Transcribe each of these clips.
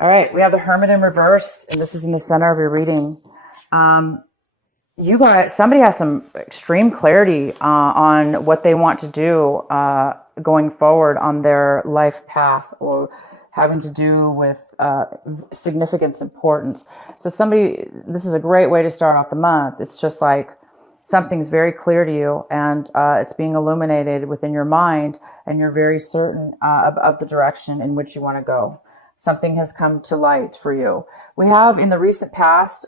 All right, we have the Hermit in reverse, and this is in the center of your reading. You guys, somebody has some extreme clarity on what they want to do going forward on their life path, or having to do with significance, importance. So this is a great way to start off the month. It's just like something's very clear to you, and it's being illuminated within your mind, and you're very certain of the direction in which you want to go. Something has come to light for you. We have in the recent past,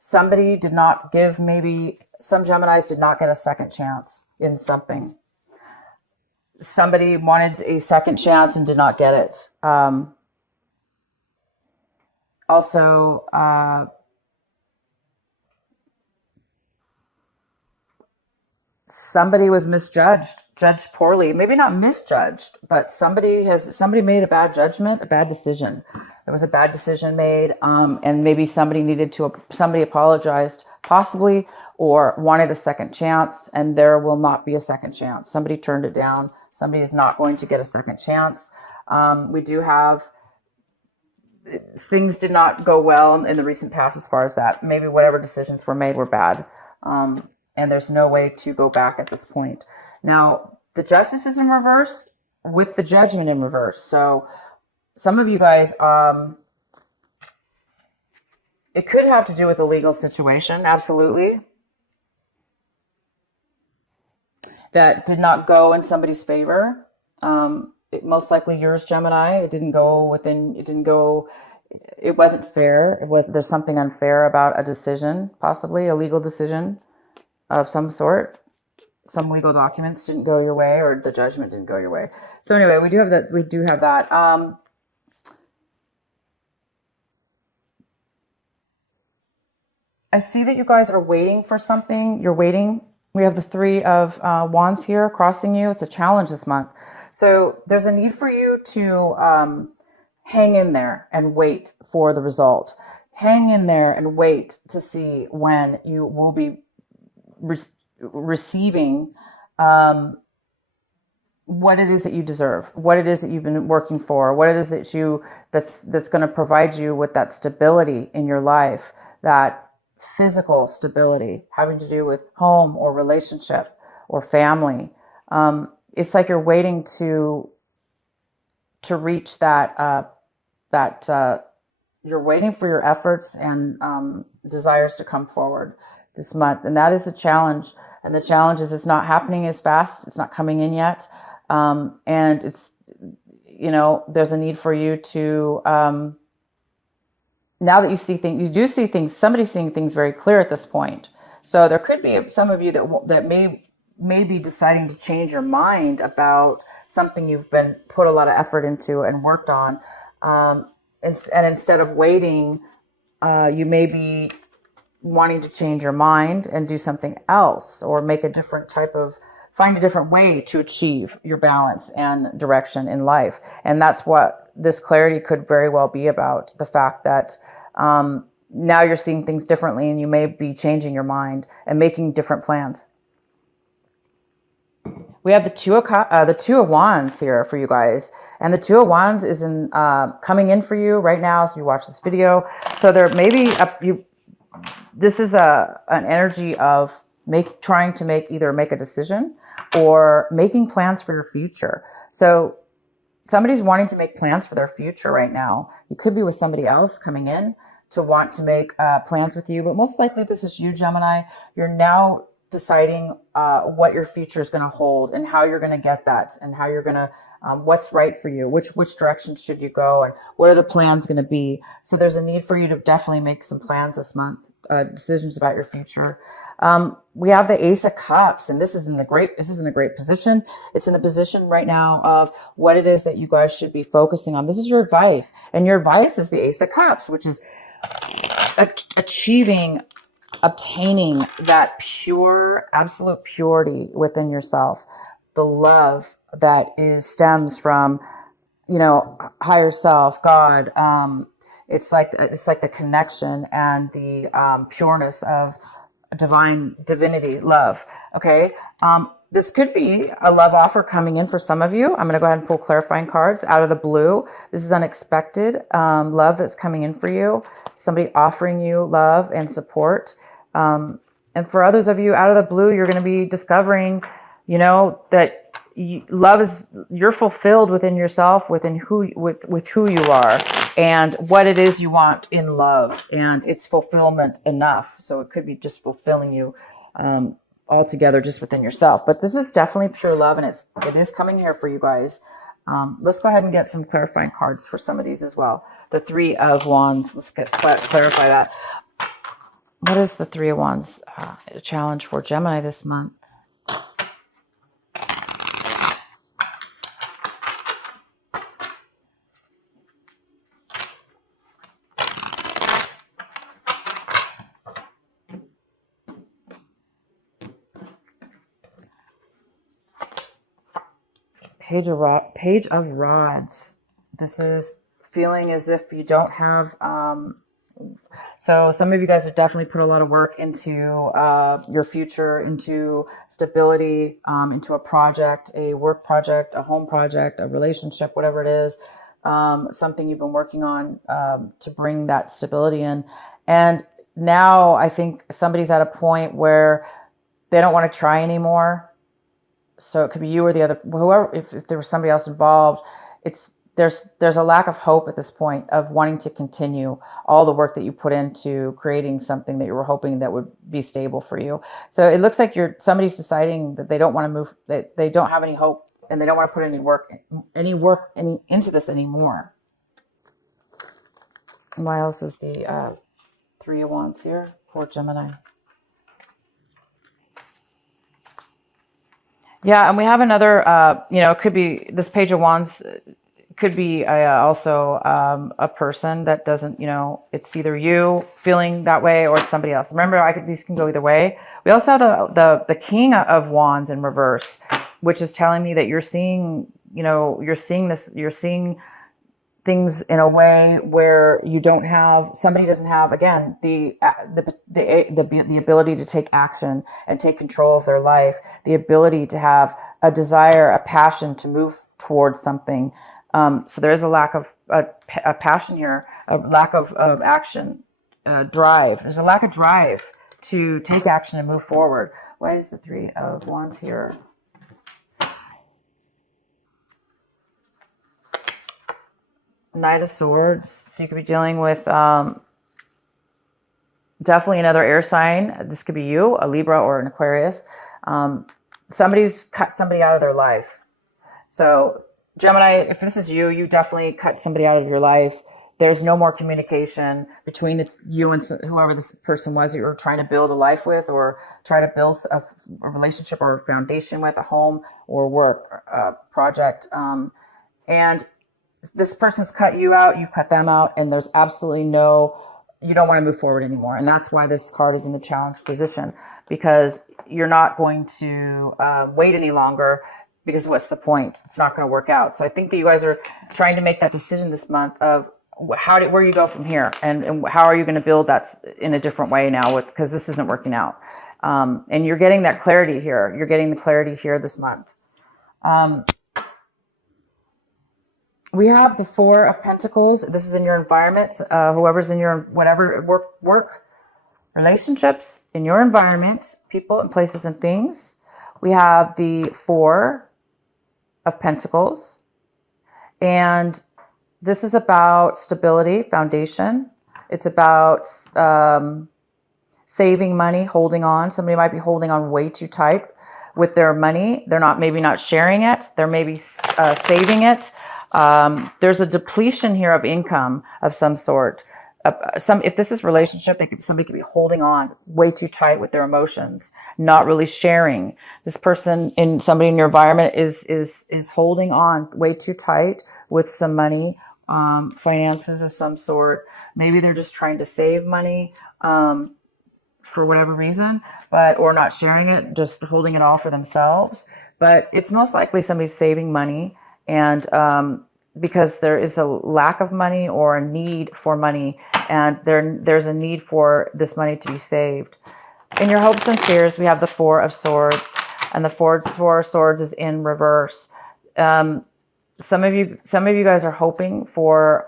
somebody did not give, maybe some Geminis did not get a second chance in something. Somebody wanted a second chance and did not get it. Also, somebody was judged poorly. Maybe not misjudged, but somebody made a bad judgment, a bad decision. There was a bad decision made, and maybe somebody apologized, possibly, or wanted a second chance, and there will not be a second chance. Somebody turned it down. Somebody is not going to get a second chance. We do have things did not go well in the recent past as far as that. Maybe whatever decisions were made were bad. And there's no way to go back at this point. Now, the Justice is in reverse with the Judgment in reverse. So some of you guys, it could have to do with a legal situation, absolutely, that did not go in somebody's favor. Most likely yours, Gemini. It wasn't fair. There's something unfair about a decision, possibly a legal decision of some sort. Some legal documents didn't go your way, or the judgment didn't go your way. So anyway, we do have that. I see that you guys are waiting for something. You're waiting. We have the Three of Wands here crossing you. It's a challenge this month. So there's a need for you to hang in there and wait for the result. Hang in there and wait to see when you will be receiving what it is that you deserve, what it is that you've been working for, what it is that's going to provide you with that stability in your life, that physical stability having to do with home or relationship or family. It's like you're waiting to reach that you're waiting for your efforts and desires to come forward this month, and that is the challenge. And the challenge is it's not happening as fast. It's not coming in yet, and it's there's a need for you to now that you see things, you do see things. Somebody's seeing things very clear at this point. So there could be some of you that may be deciding to change your mind about something you've been put a lot of effort into and worked on, and instead of waiting, you may be wanting to change your mind and do something else, or find a different way to achieve your balance and direction in life. And that's what this clarity could very well be about. The fact that now you're seeing things differently, and you may be changing your mind and making different plans. We have the Two of Wands here for you guys, and the Two of Wands is coming in for you right now as you watch this video. So there may be this is an energy of trying to either make a decision or making plans for your future. So somebody's wanting to make plans for their future right now. You could be with somebody else coming in to want to make plans with you, but most likely this is you, Gemini. You're now deciding what your future is going to hold and how you're going to get that, and how you're going to what's right for you, which direction should you go, and what are the plans going to be. So there's a need for you to definitely make some plans this month, decisions about your future. We have the Ace of Cups, and this is in a great position. It's in a position right now of what it is that you guys should be focusing on. This is your advice, and your advice is the Ace of Cups, which is obtaining that pure, absolute purity within yourself, the love that stems from, higher self, God. It's like the connection and the pureness of divinity, love. Okay. This could be a love offer coming in for some of you. I'm going to go ahead and pull clarifying cards out of the blue. This is unexpected love that's coming in for you. Somebody offering you love and support. And for others of you, out of the blue, you're going to be discovering, that love is, you're fulfilled within yourself, with who you are, and what it is you want in love, and it's fulfillment enough. So it could be just fulfilling you altogether just within yourself. But this is definitely pure love, and it is coming here for you guys. Let's go ahead and get some clarifying cards for some of these as well. The Three of Wands. Let's clarify that. What is the Three of Wands a challenge for Gemini this month? Page of Rods. This is feeling as if you don't have, so some of you guys have definitely put a lot of work into your future, into stability, into a project, a work project, a home project, a relationship, whatever it is, something you've been working on to bring that stability in. And now I think somebody's at a point where they don't want to try anymore. So it could be you or the other, whoever, if there was somebody else involved, there's a lack of hope at this point of wanting to continue all the work that you put into creating something that you were hoping that would be stable for you. So it looks like somebody's deciding that they don't want to move, that they don't have any hope, and they don't want to put any work into this anymore. And why else is the Three of Wands here for Gemini? Yeah, and we have another, it could be this Page of Wands, could be also a person that doesn't, it's either you feeling that way or it's somebody else. Remember, these can go either way. We also have the King of Wands in reverse, which is telling me that you're seeing things in a way where somebody doesn't have, again, the ability to take action and take control of their life, the ability to have a desire, a passion to move towards something. So there is a lack of a passion here, a lack of action, drive. There's a lack of drive to take action and move forward. Why is the Three of Wands here? Knight of Swords. So you could be dealing with definitely another air sign. This could be you, a Libra or an Aquarius. Somebody's cut somebody out of their life. So Gemini, if this is you, you definitely cut somebody out of your life. There's no more communication between you and whoever this person was that you were trying to build a life with, or try to build a relationship or a foundation with, a home or work project. And this person's cut you out, you've cut them out, and there's absolutely you don't want to move forward anymore. And that's why this card is in the challenge position, because you're not going to wait any longer, because what's the point? It's not going to work out. So I think that you guys are trying to make that decision this month of where you go from here, and how are you going to build that in a different way now, because this isn't working out. And you're getting that clarity here. You're getting the clarity here this month. We have the Four of Pentacles. This is in your environment. Whoever's in your whatever work relationships, in your environment, people and places and things. We have the Four of Pentacles. And this is about stability, foundation. It's about saving money, holding on. Somebody might be holding on way too tight with their money. They're maybe not sharing it. They're maybe saving it. There's a depletion here of income of some sort. If this is relationship, somebody could be holding on way too tight with their emotions, not really sharing. This person, somebody in your environment is holding on way too tight with some money, finances of some sort. Maybe they're just trying to save money for whatever reason, or not sharing it, just holding it all for themselves. But it's most likely somebody's saving money. And because there is a lack of money or a need for money, and there's a need for this money to be saved. In your hopes and fears, we have the Four of Swords, and the Four of Swords is in reverse. Some of you guys are hoping for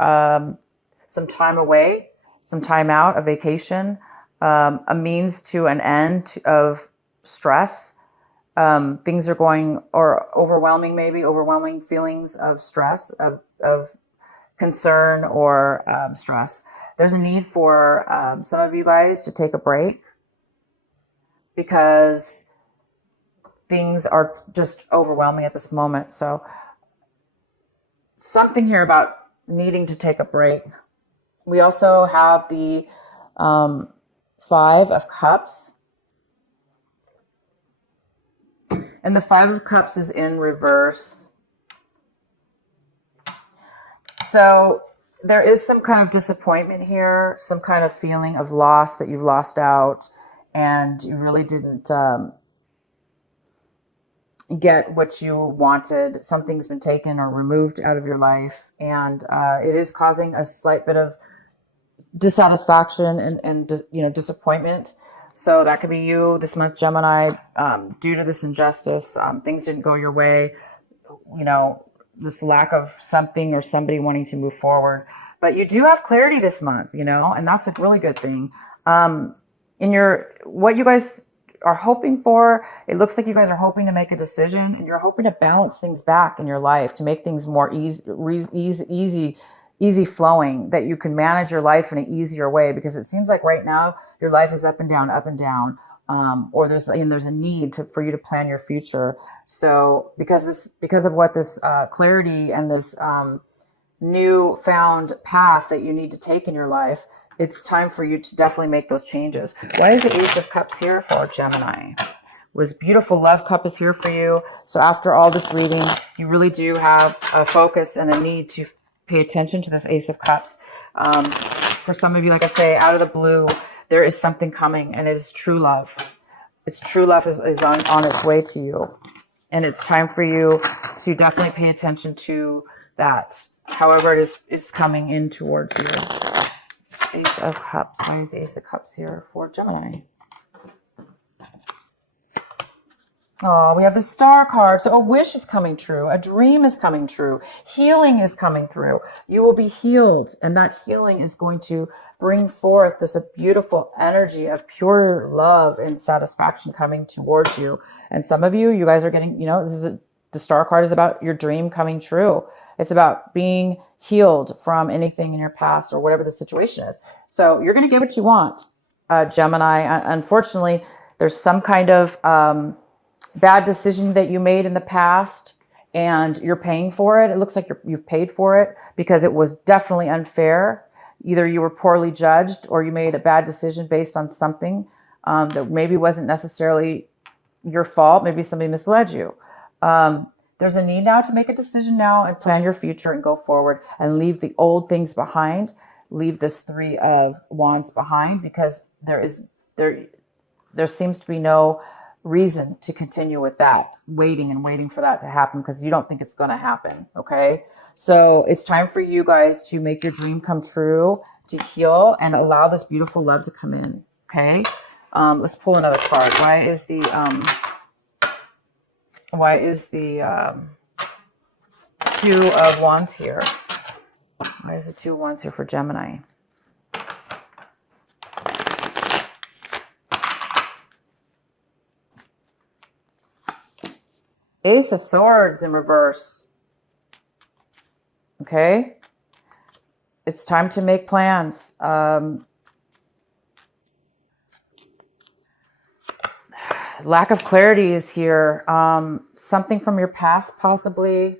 some time away, some time out, a vacation, a means to an end of stress. Things are going, or overwhelming feelings of stress, of concern, or stress. There's a need for some of you guys to take a break because things are just overwhelming at this moment. So something here about needing to take a break. We also have the Five of Cups. And the Five of Cups is in reverse. So there is some kind of disappointment here, some kind of feeling of loss, that you've lost out and you really didn't get what you wanted. Something's been taken or removed out of your life, and it is causing a slight bit of dissatisfaction and disappointment. So that could be you this month, Gemini, due to this injustice. Things didn't go your way, this lack of something or somebody wanting to move forward. But you do have clarity this month, and that's a really good thing. What you guys are hoping for, it looks like you guys are hoping to make a decision, and you're hoping to balance things back in your life to make things more easy flowing, that you can manage your life in an easier way, because it seems like right now your life is up and down, or there's a need for you to plan your future. So because of what this clarity and this new found path that you need to take in your life, it's time for you to definitely make those changes. Why is the Ace of Cups here for Gemini? Was beautiful love cup is here for you. So after all this reading, you really do have a focus and a need to pay attention to this Ace of Cups. For some of you, like I say, out of the blue, there is something coming, and it is true love. It's true love is on its way to you. And it's time for you to definitely pay attention to that, however it is coming in towards you. Ace of Cups. Why is the Ace of Cups here for Gemini? Oh, we have the Star card. So a wish is coming true. A dream is coming true. Healing is coming through. You will be healed, and that healing is going to bring forth this beautiful energy of pure love and satisfaction coming towards you. And some of you guys are getting, the Star card is about your dream coming true. It's about being healed from anything in your past or whatever the situation is. So you're going to get what you want, Gemini. Unfortunately, there's some kind of bad decision that you made in the past, and you're paying for it. It looks like you've paid for it because it was definitely unfair. Either you were poorly judged, or you made a bad decision based on something that maybe wasn't necessarily your fault. Maybe somebody misled you. There's a need now to make a decision now and plan your future and go forward and leave the old things behind. Leave this Three of Wands behind, because there seems to be no reason to continue with that, waiting for that to happen, because you don't think it's going to happen. Okay, so it's time for you guys to make your dream come true, to heal, and allow this beautiful love to come in. Okay, let's pull another card. Why is the Two of Wands here? Why is the Two of Wands here for Gemini? Ace of Swords in reverse. Okay, it's time to make plans. Lack of clarity is here. Something from your past, possibly.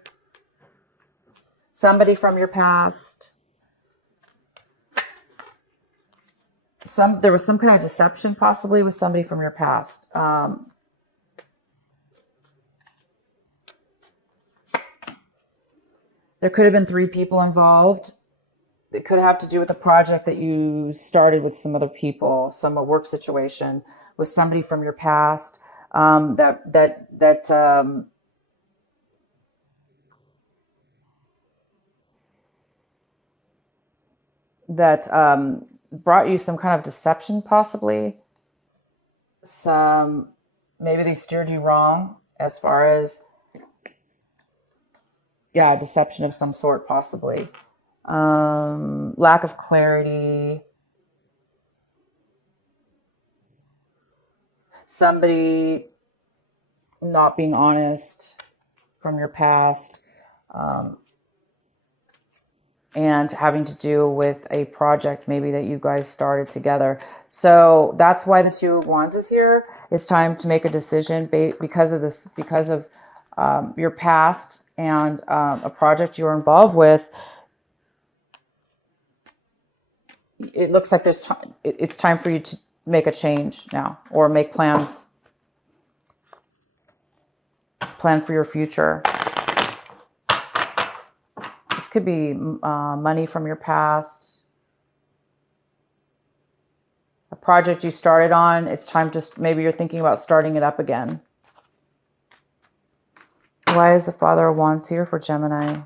Somebody from your past. There was some kind of deception, possibly, with somebody from your past. There could have been 3 people involved. It could have to do with a project that you started with some other people, some work situation with somebody from your past that brought you some kind of deception, possibly. maybe they steered you wrong as far as, yeah, deception of some sort, possibly. Lack of clarity. Somebody not being honest from your past. And having to do with a project maybe that you guys started together. So that's why the Two of Wands is here. It's time to make a decision because of this, because of your past and a project you're involved with. It looks like there's time. It's time for you to make a change now, or make plans. Plan for your future. This could be money from your past. A project you started on, it's time to, maybe you're thinking about starting it up again. Why is the Father of Wands here for Gemini?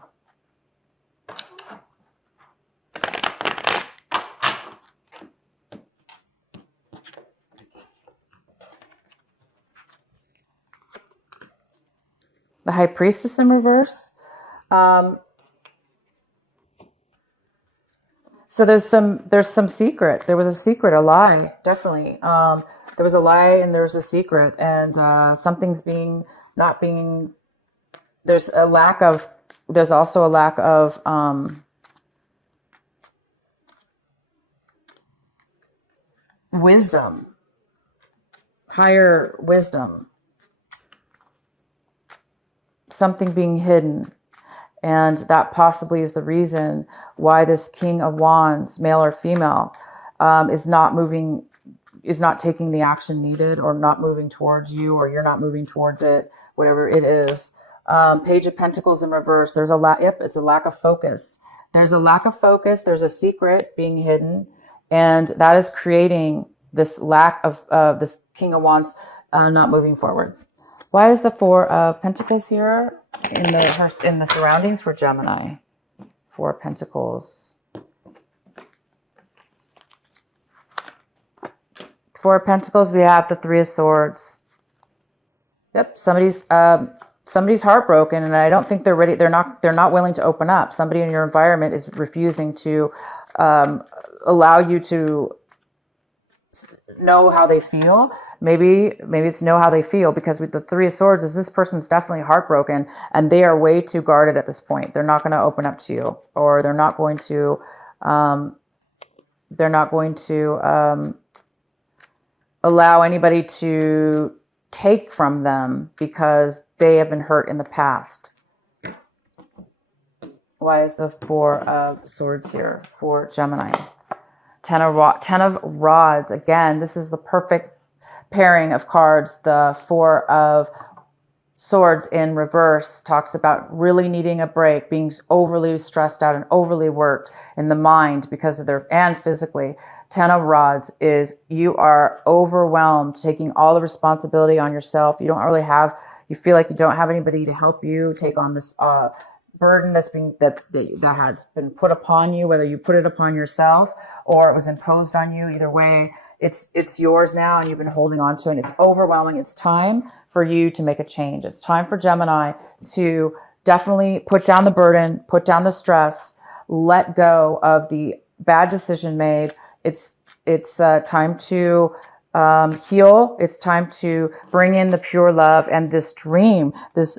The High Priestess in reverse. So there's some secret. There was a secret, a lie, definitely. There was a lie and there was a secret, and something's not being. There's also a lack of wisdom, higher wisdom. Something being hidden. And that possibly is the reason why this King of Wands, male or female, is not taking the action needed, or not moving towards you, or you're not moving towards it, whatever it is. Page of Pentacles in reverse. There's a it's a lack of focus. There's a lack of focus. There's a secret being hidden, and that is creating this lack of this King of Wands not moving forward. Why is the Four of Pentacles here in the surroundings for Gemini? Four of Pentacles. Four of Pentacles, we have the Three of Swords. Yep, somebody's heartbroken, and I don't think they're ready. They're not willing to open up. Somebody in your environment is refusing to allow you to know how they feel. Maybe it's know how they feel, because with the Three of Swords, is this person's definitely heartbroken, and they are way too guarded at this point. They're not going to open up to you, or they're not going to allow anybody to take from them because they have been hurt in the past. Why is the Four of Swords here for Gemini? Ten of Rods. Again, this is the perfect pairing of cards. The Four of Swords in reverse talks about really needing a break, being overly stressed out and overly worked in the mind because of and physically. Ten of Rods is you are overwhelmed, taking all the responsibility on yourself. You feel like you don't have anybody to help you take on this burden that has been put upon you, whether you put it upon yourself or it was imposed on you. Either way, it's yours now, and you've been holding on to it. And it's overwhelming. It's time for you to make a change. It's time for Gemini to definitely put down the burden, put down the stress, let go of the bad decision made. It's time to heal. It's time to bring in the pure love and this dream that's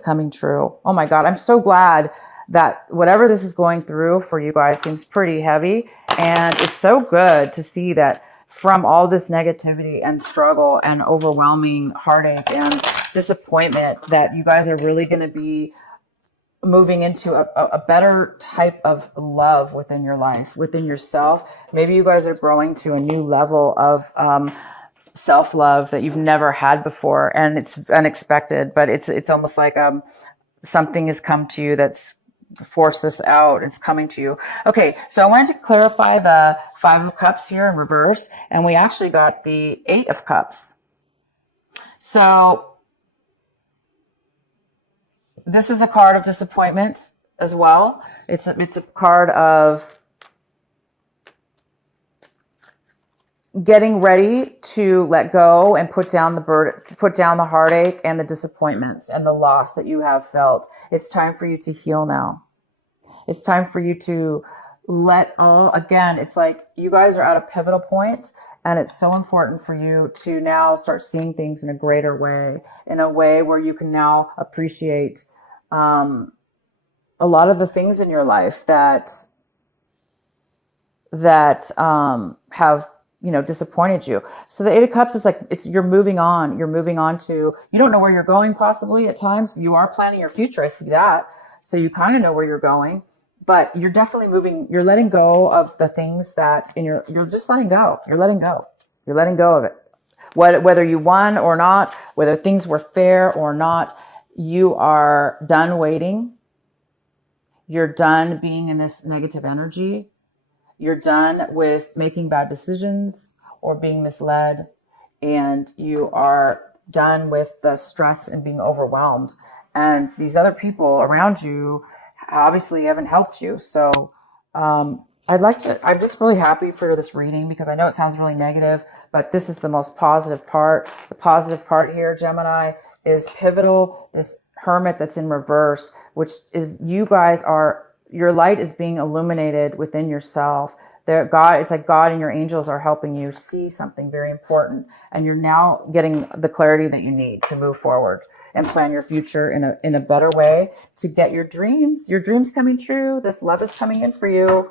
coming true. Oh my God, I'm so glad that whatever this is going through for you guys seems pretty heavy, and it's so good to see that from all this negativity and struggle and overwhelming heartache and disappointment, that you guys are really going to be moving into a better type of love within your life, within yourself. Maybe you guys are growing to a new level of self-love that you've never had before, and it's unexpected, but it's almost like something has come to you that's forced this out. It's coming to you. Okay, so I wanted to clarify the Five of Cups here in reverse, and we actually got the Eight of Cups. So this is a card of disappointment as well. It's a card of getting ready to let go and put down the burden, put down the heartache and the disappointments and the loss that you have felt. It's time for you to heal now. It's time for you to let all, again, it's like you guys are at a pivotal point, and it's so important for you to now start seeing things in a greater way, in a way where you can now appreciate a lot of the things in your life that have, you know, disappointed you. So the Eight of Cups is like, it's, you're moving on. You're moving on to, you don't know where you're going possibly at times. You are planning your future. I see that. So you kind of know where you're going, but you're definitely moving. You're letting go of the things that you're just letting go. You're letting go. You're letting go of it. Whether you won or not, whether things were fair or not, you are done waiting. You're done being in this negative energy. You're done with making bad decisions or being misled, and you are done with the stress and being overwhelmed. And these other people around you obviously haven't helped you. So I'm just really happy for this reading, because I know it sounds really negative, but this is the most positive part. The positive part here, Gemini, is pivotal. This Hermit that's in reverse, which is you guys are, your light is being illuminated within yourself. It's like God and your angels are helping you see something very important, and you're now getting the clarity that you need to move forward and plan your future in a better way to get your dreams coming true. This love is coming in for you.